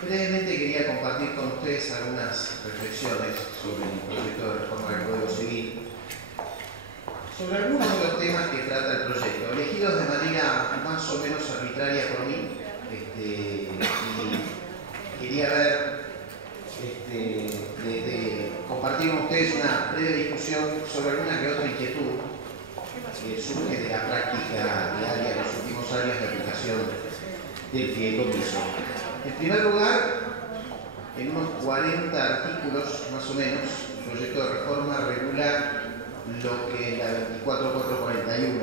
Brevemente quería compartir con ustedes algunas reflexiones sobre el proyecto de reforma del Código Civil, sobre algunos de los temas que trata el proyecto, elegidos de manera más o menos arbitraria por mí, y quería ver, compartir con ustedes una breve discusión sobre alguna que otra inquietud que surge de la práctica diaria de los últimos años de aplicación del fideicomiso. En primer lugar, en unos 40 artículos más o menos, el proyecto de reforma regula lo que la 24441,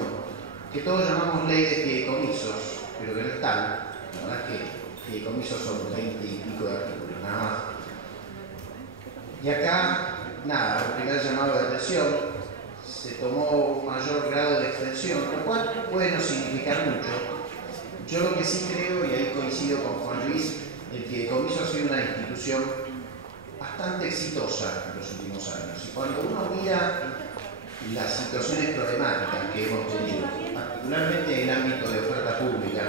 que todos llamamos ley de fideicomisos, pero que no es tal. La verdad es que fideicomisos son 20 y pico de artículos, nada más. Y acá, nada, un primer llamado de atención, se tomó un mayor grado de extensión, lo cual puede no significar mucho. Yo lo que sí creo, y ahí coincido con Juan Luis, el fideicomiso ha sido una institución bastante exitosa en los últimos años. Y cuando uno mira las situaciones problemáticas que hemos tenido, particularmente en el ámbito de oferta pública,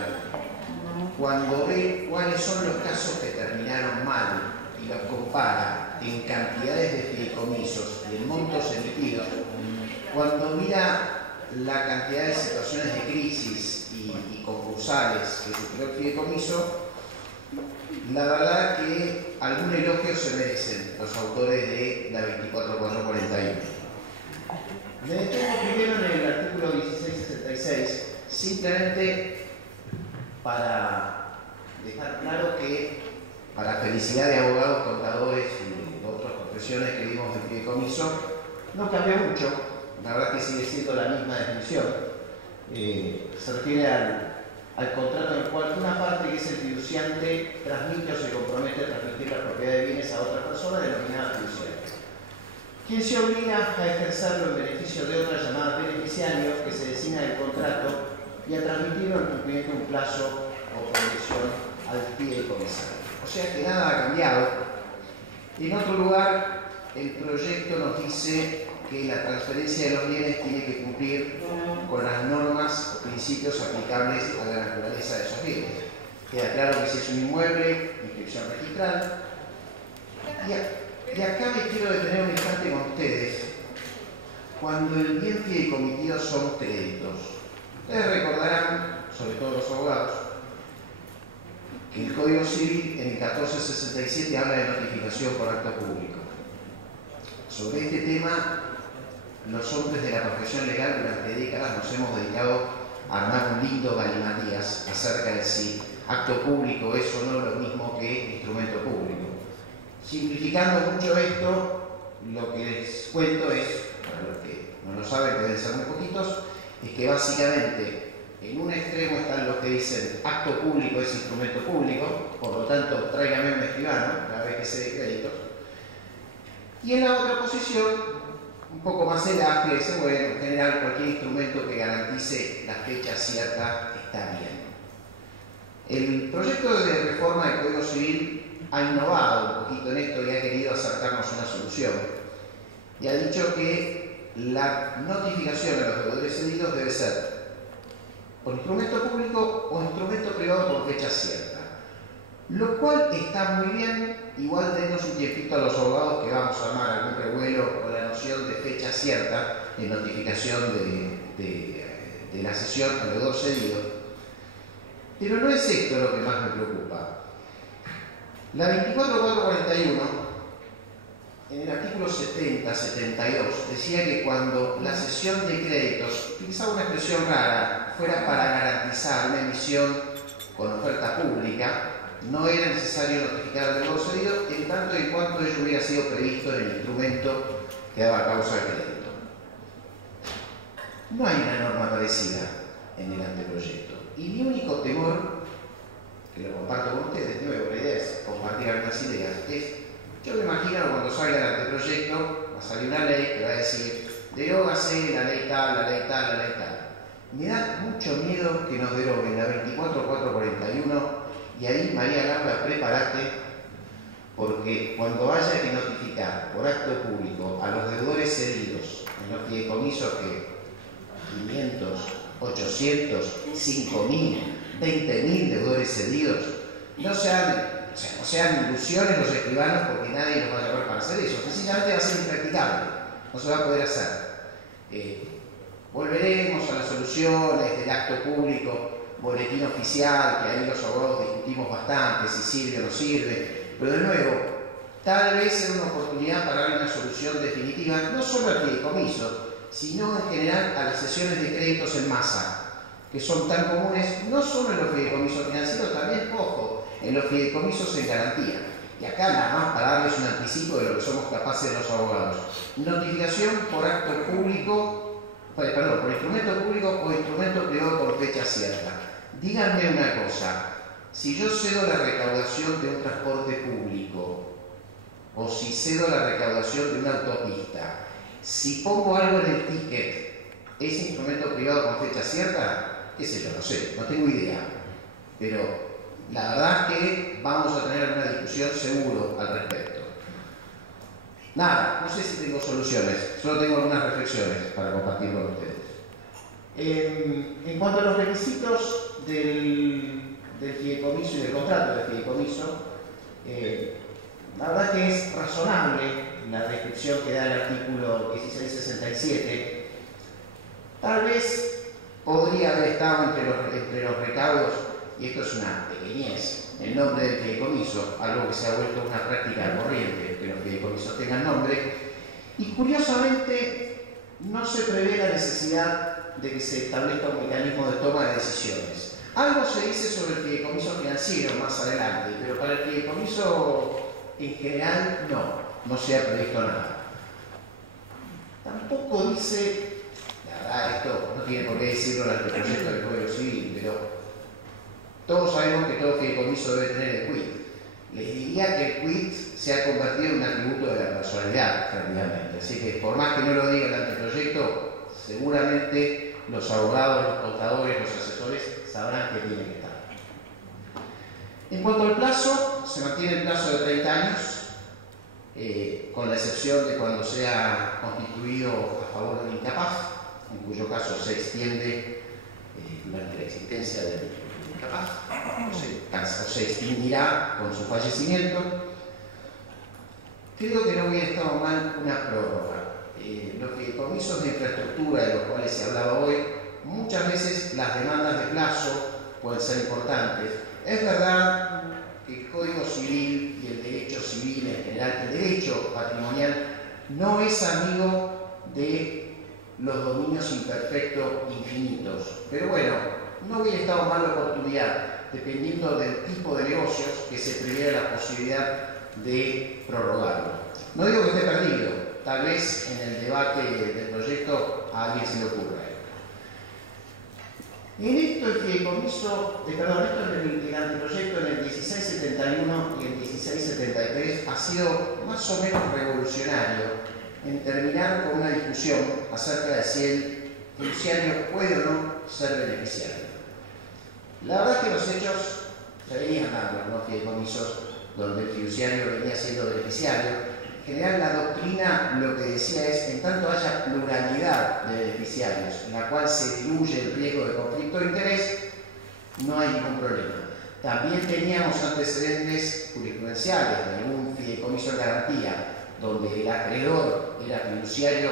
cuando ve cuáles son los casos que terminaron mal y los compara en cantidades de fideicomisos y en montos emitidos, cuando mira la cantidad de situaciones de crisis y concursales que superó el fideicomiso, la verdad que algún elogio se merecen los autores de la 24441. Me detengo primero en el artículo 1666, simplemente para dejar claro que, para felicidad de abogados, contadores y de otras profesiones que vimos del fideicomiso, no cambió mucho. La verdad que sigue siendo la misma definición. Se refiere al contrato en el cual una parte, que es el fiduciante, transmite o se compromete a transmitir la propiedad de bienes a otra persona denominada fiduciaria, quien se obliga a ejercerlo en beneficio de otra llamada beneficiario que se designa en el contrato y a transmitirlo en cumplimiento de un plazo o condición al fideicomisario. O sea que nada ha cambiado. En otro lugar, el proyecto nos dice que la transferencia de los bienes tiene que cumplir con las normas o principios aplicables a la naturaleza de esos bienes. Queda claro que si es un inmueble, inscripción registral. Y acá me quiero detener un instante con ustedes. Cuando el bien fideicomitido son créditos, ustedes recordarán, sobre todo los abogados, que el Código Civil en el 1467 habla de notificación por acto público. Sobre este tema, los hombres de la profesión legal durante décadas nos hemos dedicado a armar un lindo galimatías acerca de si acto público es o no lo mismo que instrumento público. Simplificando mucho esto, lo que les cuento es, para los que no lo saben, que deben ser muy poquitos, es que básicamente en un extremo están los que dicen acto público es instrumento público, por lo tanto tráigame un escribano cada vez que se dé crédito. Y en la otra posición, un poco más elástica, dice, bueno, en general cualquier instrumento que garantice la fecha cierta está bien. El proyecto de reforma del Código Civil ha innovado un poquito en esto y ha querido acercarnos a una solución. Y ha dicho que la notificación a los deudores cedidos debe ser por instrumento público o instrumento privado por fecha cierta. Lo cual está muy bien. Igual denos un tiempito a los abogados que vamos a armar algún revuelo con la noción de fecha cierta en notificación de la cesión al deudor cedido. Pero no es esto lo que más me preocupa. La 24441, en el artículo 70-72, decía que cuando la cesión de créditos, utilizaba una expresión rara, fuera para garantizar una emisión con oferta pública, no era necesario notificar al deudor cedido en tanto y en cuanto ello hubiera sido previsto en el instrumento que daba causa de crédito. No hay una norma parecida en el anteproyecto. Y mi único temor, que lo comparto con ustedes, de nuevo, la idea es compartir algunas ideas, es, yo me imagino cuando salga el anteproyecto, va a salir una ley que va a decir, derógase la ley tal, la ley tal, la ley tal. Me da mucho miedo que nos deroguen la 24441. Y ahí, María Laura, prepárate, porque cuando haya que notificar por acto público a los deudores cedidos en los fideicomisos que 500, 800, 5.000, 20.000 deudores cedidos, no se han o sea, no sean ilusiones los escribanos porque nadie los va a llamar para hacer eso, sencillamente va a ser impracticable, no se va a poder hacer. Volveremos a las soluciones del acto público, boletín oficial, que ahí los abogados discutimos bastante, si sirve o no sirve, pero de nuevo, tal vez sea una oportunidad para dar una solución definitiva, no solo al fideicomiso, sino en general a las sesiones de créditos en masa, que son tan comunes no solo en los fideicomisos financieros, también, ojo, en los fideicomisos en garantía. Y acá nada más para darles un anticipo de lo que somos capaces los abogados. Notificación por acto público, por instrumento público o instrumento privado con fecha cierta. Díganme una cosa, si yo cedo la recaudación de un transporte público o si cedo la recaudación de una autopista, si pongo algo en el ticket, ¿es instrumento privado con fecha cierta? ¿Qué sé yo? No sé, no tengo idea. Pero la verdad es que vamos a tener una discusión seguro al respecto. Nada, no sé si tengo soluciones, solo tengo algunas reflexiones para compartir con ustedes. En cuanto a los requisitos del fideicomiso y del contrato de fideicomiso, la verdad que es razonable la descripción que da el artículo 1667. Tal vez podría haber estado entre los recaudos, y esto es una pequeñez, el nombre del fideicomiso, algo que se ha vuelto una práctica corriente, que los fideicomisos tengan nombre, y curiosamente no se prevé la necesidad de que se establezca un mecanismo de toma de decisiones. Algo se dice sobre el fideicomiso financiero más adelante, pero para el fideicomiso en general no se ha previsto nada. Tampoco dice, la verdad esto no tiene por qué decirlo el anteproyecto del Código Civil, pero todos sabemos que todo fideicomiso debe tener el quit. Les diría que el quit se ha convertido en un atributo de la personalidad, prácticamente. Así que por más que no lo diga el anteproyecto, seguramente los abogados, los contadores, los asesores sabrán que tiene que estar. En cuanto al plazo, se mantiene el plazo de 30 años, con la excepción de cuando sea constituido a favor del incapaz, en cuyo caso se extiende durante la existencia del incapaz, o se extinguirá con su fallecimiento. Creo que no hubiera estado mal una prórroga. Los fideicomisos de infraestructura de los cuales se hablaba hoy, muchas veces las demandas de plazo pueden ser importantes. Es verdad que el Código Civil y el derecho civil en general, el derecho patrimonial, no es amigo de los dominios imperfectos infinitos. Pero bueno, no hubiera estado mal la oportunidad, dependiendo del tipo de negocios, que se previera la posibilidad de prorrogarlo. No digo que esté perdido, tal vez en el debate del proyecto a alguien se le ocurra. En esto el fideicomiso, el anteproyecto en el 1671 y el 1673 ha sido más o menos revolucionario en terminar con una discusión acerca de si el fiduciario puede o no ser beneficiario. La verdad es que los hechos se venían dando en los fideicomisos donde el fiduciario venía siendo beneficiario. En general, la doctrina lo que decía es, en tanto haya pluralidad de beneficiarios, en la cual se diluye el riesgo de conflicto de interés, no hay ningún problema. También teníamos antecedentes jurisprudenciales de algún fideicomiso de garantía, donde el acreedor era fiduciario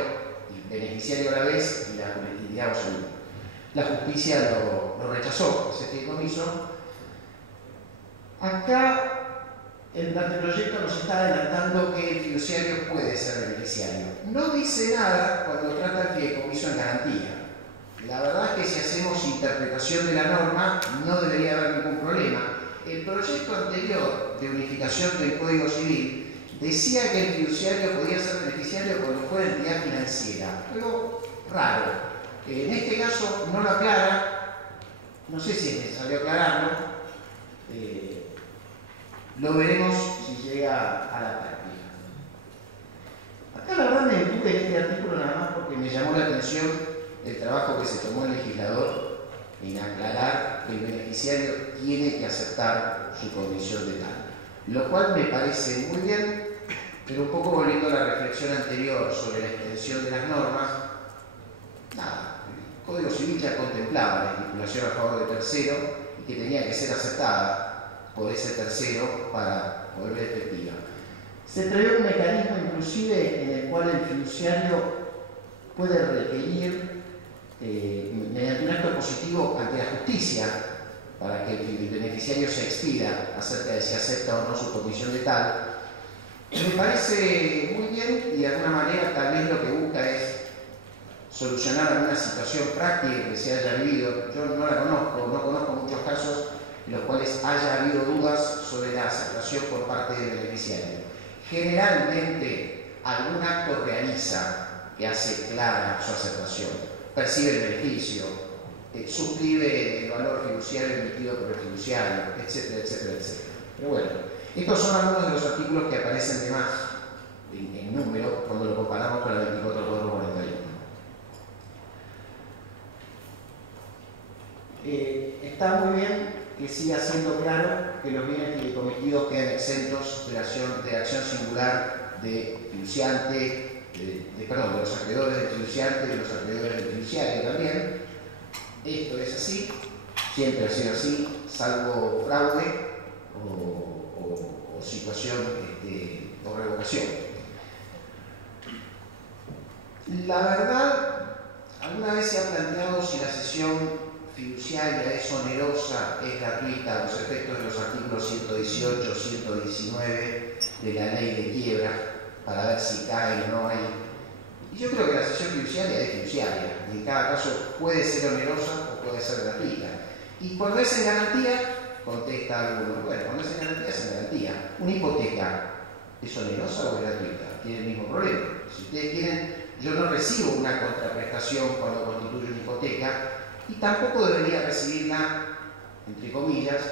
y beneficiario a la vez, y la justicia lo rechazó, ese fideicomiso. Acá el anteproyecto nos está adelantando que el fiduciario puede ser beneficiario. No dice nada cuando trata el fideicomiso en garantía. La verdad es que si hacemos interpretación de la norma no debería haber ningún problema. El proyecto anterior de unificación del Código Civil decía que el fiduciario podía ser beneficiario cuando fuera entidad financiera. Algo raro. En este caso no lo aclara. No sé si es necesario aclararlo. Lo veremos si llega a la práctica. Acá la verdad me detuve en este artículo nada más porque me llamó la atención el trabajo que se tomó el legislador en aclarar que el beneficiario tiene que aceptar su condición de tal. Lo cual me parece muy bien, pero un poco volviendo a la reflexión anterior sobre la extensión de las normas, nada, el Código Civil ya contemplaba la estipulación a favor de tercero y que tenía que ser aceptada. por ese tercero para volver efectiva. Se prevé un mecanismo inclusive en el cual el fiduciario puede requerir mediante un acto positivo ante la justicia para que el beneficiario se expida acerca de si acepta o no su condición de tal. Me parece muy bien y de alguna manera tal vez lo que busca es solucionar alguna situación práctica que se haya vivido. Yo no la conozco, no conozco muchos casos en los cuales haya habido dudas sobre la aceptación por parte del beneficiario. Generalmente algún acto realiza que hace clara su aceptación, percibe el beneficio, suscribe el valor fiduciario emitido por el fiduciario, etcétera, etcétera, etcétera. Pero bueno, estos son algunos de los artículos que aparecen de más en número cuando lo comparamos con la 24.441. Está muy bien que siga siendo claro que los bienes fideikomitidos quedan exentos de acción singular de fiduciante, de los acreedores del fiduciante y de los acreedores del fiduciario también. Esto es así, siempre ha sido así, salvo fraude o situación o revocación. La verdad, alguna vez se ha planteado si la cesión fiduciaria es onerosa, es gratuita a los efectos de los artículos 118, 119 de la ley de quiebra, para ver si cae o no hay. Y yo creo que la cesión fiduciaria es fiduciaria, y en cada caso puede ser onerosa o puede ser gratuita. Y cuando es en garantía, contesta alguno, bueno, cuando es en garantía es en garantía. Una hipoteca, ¿es onerosa o es gratuita? Tiene el mismo problema. Si ustedes quieren, yo no recibo una contraprestación cuando constituyo una hipoteca, y tampoco debería recibirla, entre comillas,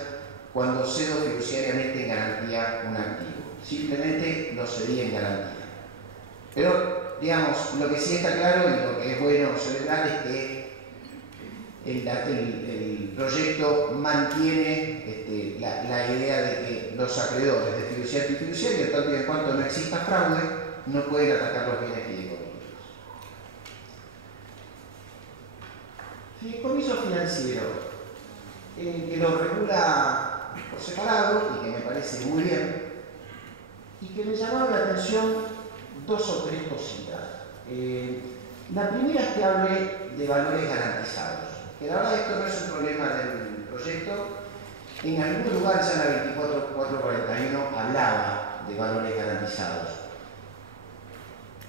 cuando cedo fiduciariamente en garantía un activo. Simplemente lo cedí en garantía. Pero, digamos, lo que sí está claro y lo que es bueno celebrar es que el proyecto mantiene la idea de que los acreedores de fiduciario y fiduciario, tanto y en cuanto no exista fraude, no pueden atacar los bienes fideikomíticos. Fideicomiso financiero, que lo regula por separado y que me parece muy bien, y que me llamaba la atención dos o tres cositas. La primera es que hable de valores garantizados, que la verdad esto no es un problema del proyecto. En algún lugar ya en la 24.441 hablaba de valores garantizados.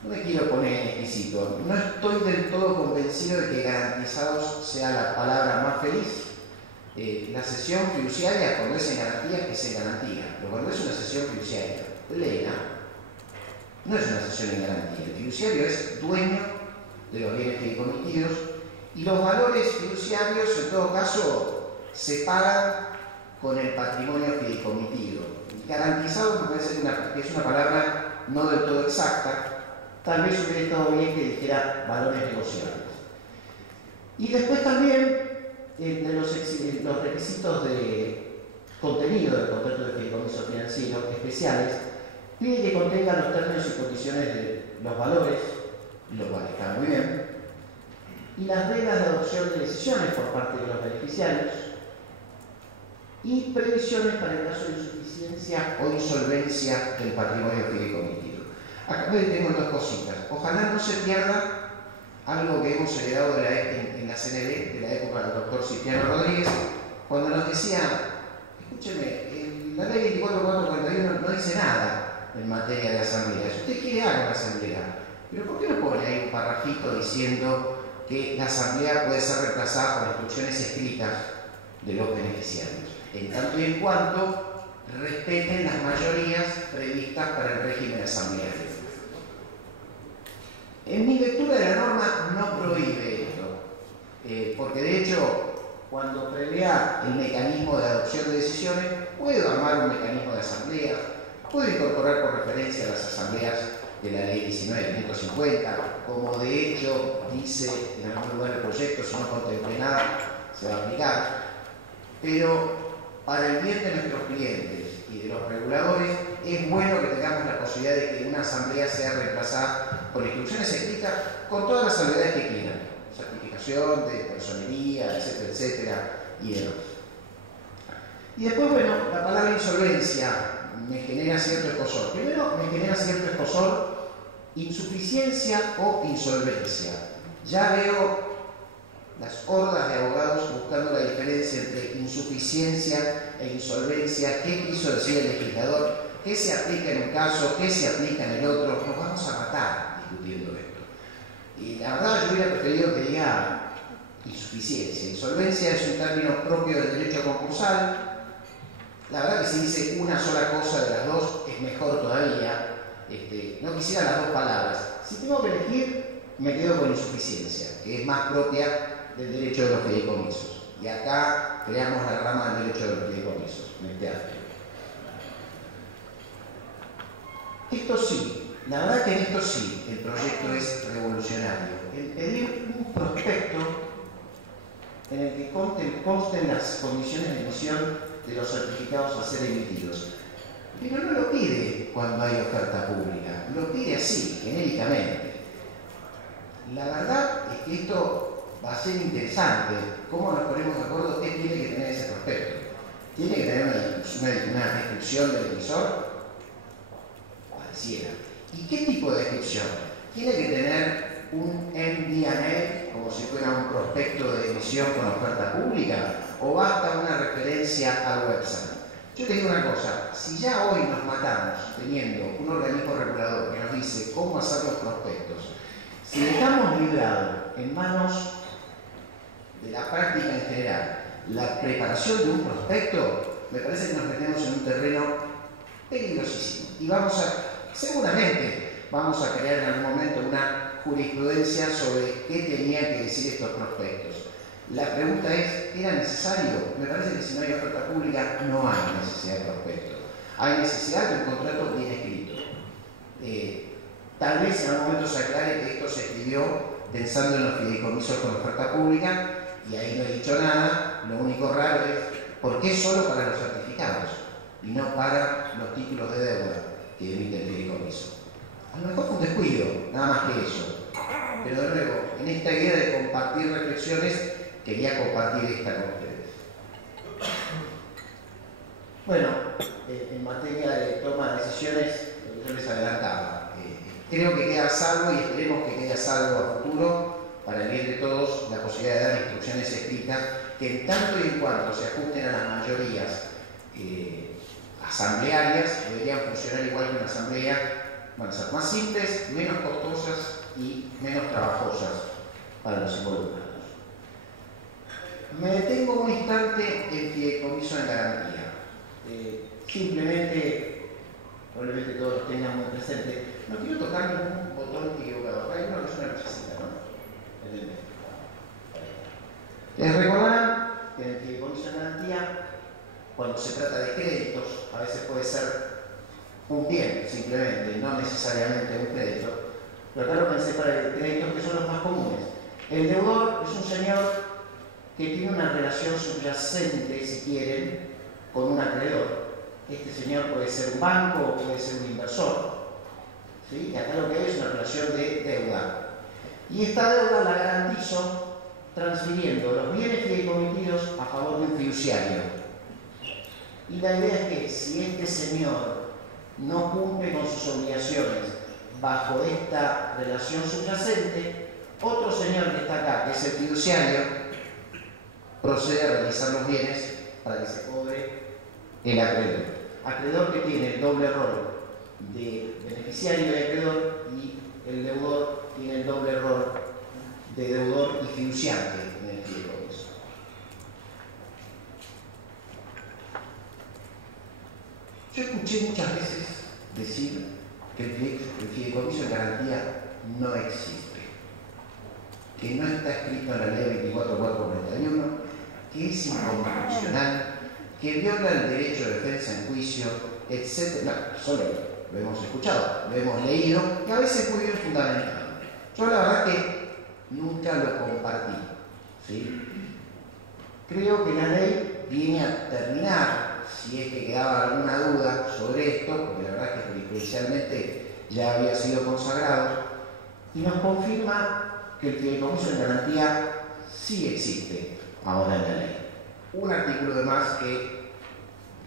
No me quiero poner exquisito, no estoy del todo convencido de que garantizados sea la palabra más feliz. La cesión fiduciaria, cuando es en garantía, es en garantía, pero cuando es una cesión fiduciaria plena, no es una cesión en garantía. El fiduciario es dueño de los bienes fideikomitidos y los valores fiduciarios, en todo caso, se pagan con el patrimonio fideikomitido. Garantizado me parece que es una palabra no del todo exacta. Tal vez hubiera estado bien que dijera valores negociables. Y después también, de los requisitos de contenido del contrato de fideicomiso financiero especiales, pide que contenga los términos y condiciones de los valores, lo cual está muy bien, y las reglas de adopción de decisiones por parte de los beneficiarios, y previsiones para el caso de insuficiencia o insolvencia del patrimonio fideikomitido. Acá tengo dos cositas. Ojalá no se pierda algo que hemos heredado en la CNB de la época del doctor Cipriano Rodríguez, cuando nos decía, escúcheme, la ley 24.441 no dice nada en materia de asamblea. Si usted quiere, haga una asamblea. Pero ¿por qué no pone ahí un parrafito diciendo que la asamblea puede ser reemplazada por instrucciones escritas de los beneficiarios, en tanto y en cuanto respeten las mayorías previstas para el régimen asambleario? En mi lectura de la norma no prohíbe esto, porque de hecho, cuando prevea el mecanismo de adopción de decisiones, puedo armar un mecanismo de asamblea, puedo incorporar por referencia a las asambleas de la ley 19.550, como de hecho dice en algún lugar del proyecto, si no contemple nada, se va a aplicar. Pero para el bien de nuestros clientes y de los reguladores, es bueno que tengamos la posibilidad de que una asamblea sea reemplazada por instrucciones escritas con todas las salvedades que quieran, certificación de personería, etcétera, etcétera, y demás. Y después, bueno, la palabra insolvencia me genera cierto escozor. Primero, me genera cierto escozor insuficiencia o insolvencia. Ya veo las hordas de abogados buscando la diferencia entre insuficiencia e insolvencia. ¿Qué quiso decir el legislador? ¿Qué se aplica en un caso? ¿Qué se aplica en el otro? Nos vamos a matar discutiendo esto. Y la verdad, yo hubiera preferido que diga insuficiencia. Insolvencia es un término propio del derecho concursal. La verdad que si dice una sola cosa de las dos es mejor todavía. No quisiera las dos palabras. Si tengo que elegir, me quedo con insuficiencia, que es más propia del derecho de los fideicomisos. Y acá creamos la rama del derecho de los fideicomisos, en este acto. Esto sí, la verdad que en esto sí, el proyecto es revolucionario. El pedir un prospecto en el que consten las condiciones de emisión de los certificados a ser emitidos. Pero no lo pide cuando hay oferta pública, lo pide así, genéricamente. La verdad es que esto va a ser interesante. ¿Cómo nos ponemos de acuerdo? ¿Qué tiene que tener ese prospecto? ¿Tiene que tener una descripción del emisor? Pareciera. ¿Y qué tipo de descripción? ¿Tiene que tener un MD&A como si fuera un prospecto de emisión con oferta pública? ¿O basta una referencia al website? Yo te digo una cosa, si ya hoy nos matamos teniendo un organismo regulador que nos dice cómo hacer los prospectos, si dejamos librado en manos de la práctica en general la preparación de un prospecto, me parece que nos metemos en un terreno peligrosísimo. Y seguramente vamos a crear en algún momento una jurisprudencia sobre qué tenían que decir estos prospectos. La pregunta es, ¿era necesario? Me parece que si no hay oferta pública no hay necesidad de prospecto. Hay necesidad de un contrato bien escrito. Tal vez en algún momento se aclare que esto se escribió pensando en los fideicomisos con oferta pública y ahí no he dicho nada. Lo único raro es, ¿por qué solo para los certificados y no para los títulos de deuda que emite el fideicomiso? A lo mejor fue un descuido, nada más que eso. Pero de nuevo, en esta idea de compartir reflexiones, quería compartir esta con ustedes. Bueno, en materia de toma de decisiones, yo les adelantaba, creo que queda a salvo y esperemos que quede a salvo a futuro, para el bien de todos, la posibilidad de dar instrucciones escritas que en tanto y en cuanto se ajusten a las mayorías asamblearias, deberían funcionar igual que una asamblea, van a ser más simples, menos costosas y menos trabajosas para los involucrados. Me detengo un instante en fideicomiso en garantía. Simplemente, probablemente todos los tengan muy presente, no quiero tocar ningún botón equivocado. Acá hay uno que es una lucecita, ¿no? En el medio. Les recordarán que en el fideicomiso en garantía, cuando se trata de créditos, a veces puede ser un bien, simplemente, no necesariamente un crédito. Pero acá lo pensé para créditos que son los más comunes. El deudor es un señor que tiene una relación subyacente, si quieren, con un acreedor. Este señor puede ser un banco o puede ser un inversor. ¿Sí? Y acá lo que hay es una relación de deuda. Y esta deuda la garantizo transfiriendo los bienes fideicomitidos a favor de un fiduciario. Y la idea es que si este señor no cumple con sus obligaciones bajo esta relación subyacente, otro señor que está acá, que es el fiduciario, procede a realizar los bienes para que se cobre el acreedor. Acreedor que tiene el doble rol de beneficiario y acreedor, y el deudor tiene el doble rol de deudor y fiduciante en el fideicomiso. Yo escuché muchas veces decir que el fideicomiso en garantía no existe, que no está escrito en la ley 24441, que es inconstitucional, que viola el derecho de defensa en juicio, etc. No, solo lo hemos escuchado, lo hemos leído y a veces muy bien fundamentado. Yo la verdad que nunca lo compartí, ¿sí? Creo que la ley viene a terminar, si es que quedaba alguna duda sobre esto, porque la verdad que jurisprudencialmente ya había sido consagrado, y nos confirma que el fideicomiso en garantía sí existe ahora en la ley. Un artículo de más que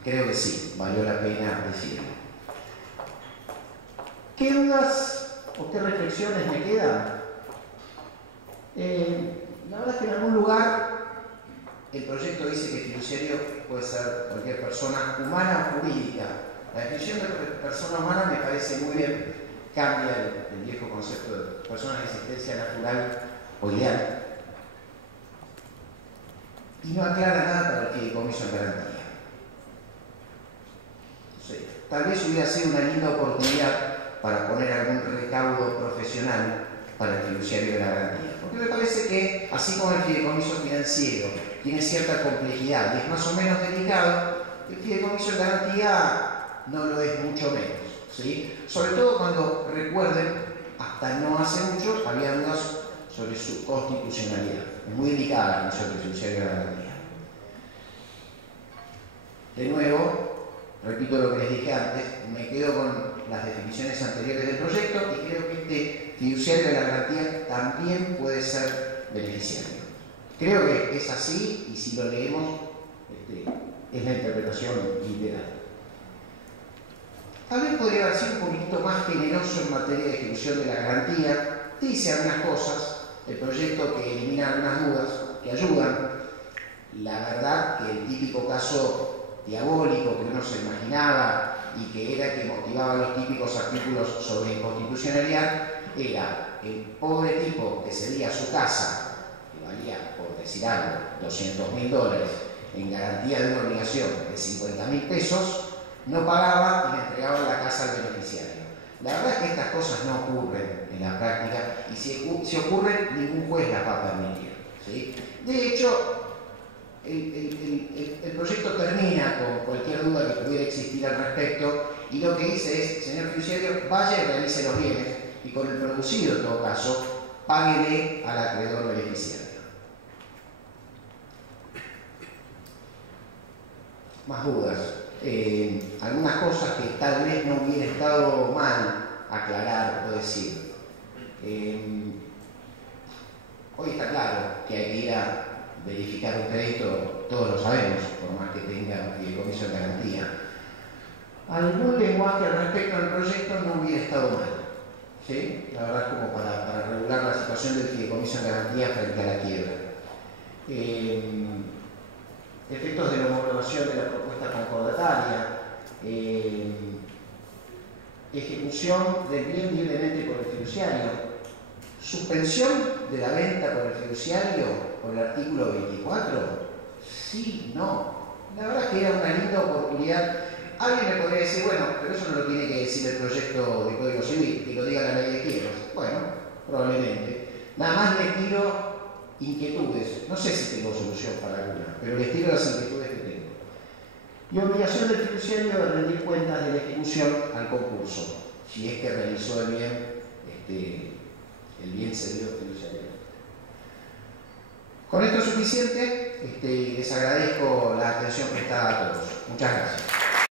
creo que sí, valió la pena decirlo. ¿Qué dudas o qué reflexiones me quedan? La verdad es que en algún lugar el proyecto dice que fiduciario puede ser cualquier persona humana o jurídica. La definición de persona humana me parece muy bien, cambia el viejo concepto de persona de existencia natural o ideal y no aclara nada para el fideicomiso en garantía. Entonces, tal vez hubiera sido una linda oportunidad para poner algún recaudo profesional para el fiduciario de la garantía. Porque me parece que, así como el fideicomiso financiero tiene cierta complejidad y es más o menos delicado, el fideicomiso de garantía no lo es mucho menos, ¿sí? Sobre todo cuando recuerden, hasta no hace mucho, había dudas sobre su constitucionalidad. Es muy delicada la función del fiduciario de la garantía. De nuevo, repito lo que les dije antes, me quedo con las definiciones anteriores del proyecto y creo que este fiduciario de la garantía también puede ser beneficiario. Creo que es así y si lo leemos, es la interpretación literal. Tal vez podría haber sido un poquito más generoso en materia de ejecución de la garantía. Dice algunas cosas, el proyecto que elimina algunas dudas, que ayudan. La verdad que el típico caso diabólico que uno se imaginaba y que era que motivaba los típicos artículos sobre inconstitucionalidad era el pobre tipo que cedía su casa, que valía, por decir algo, $200.000 en garantía de una obligación de $50.000 pesos, no pagaba y le entregaba la casa al beneficiario. La verdad es que estas cosas no ocurren en la práctica y si ocurren, ningún juez las va a permitir, ¿sí? De hecho, el proyecto termina con cualquier duda que pudiera existir al respecto y lo que dice es, señor fiduciario, vaya y realice los bienes y con el producido, en todo caso, páguele al acreedor beneficiario. Más dudas. Algunas cosas que tal vez no hubiera estado mal aclarar o decir. Hoy está claro que hay que ir a verificar un crédito, todos lo sabemos, por más que tenga un fideicomiso de garantía. Algún lenguaje al respecto del proyecto no hubiera estado mal, ¿sí? La verdad es como para regular la situación del fideicomiso de garantía frente a la quiebra. Efectos de la homologación de la propuesta concordataria, ejecución del bien libremente por el fiduciario, suspensión de la venta por el fiduciario por el artículo 24, sí, no. La verdad es que era una linda oportunidad. Alguien me podría decir, bueno, pero eso no lo tiene que decir el proyecto de Código Civil, que lo diga la ley de quiebras. Bueno, probablemente. Nada más les tiro inquietudes. No sé si tengo solución para alguna, pero les tiro las inquietudes que tengo. Y obligación del fiduciario de rendir cuentas de la ejecución al concurso, si es que realizó el bien cedido fiduciario. Con esto es suficiente. Les agradezco la atención prestada a todos. Muchas gracias.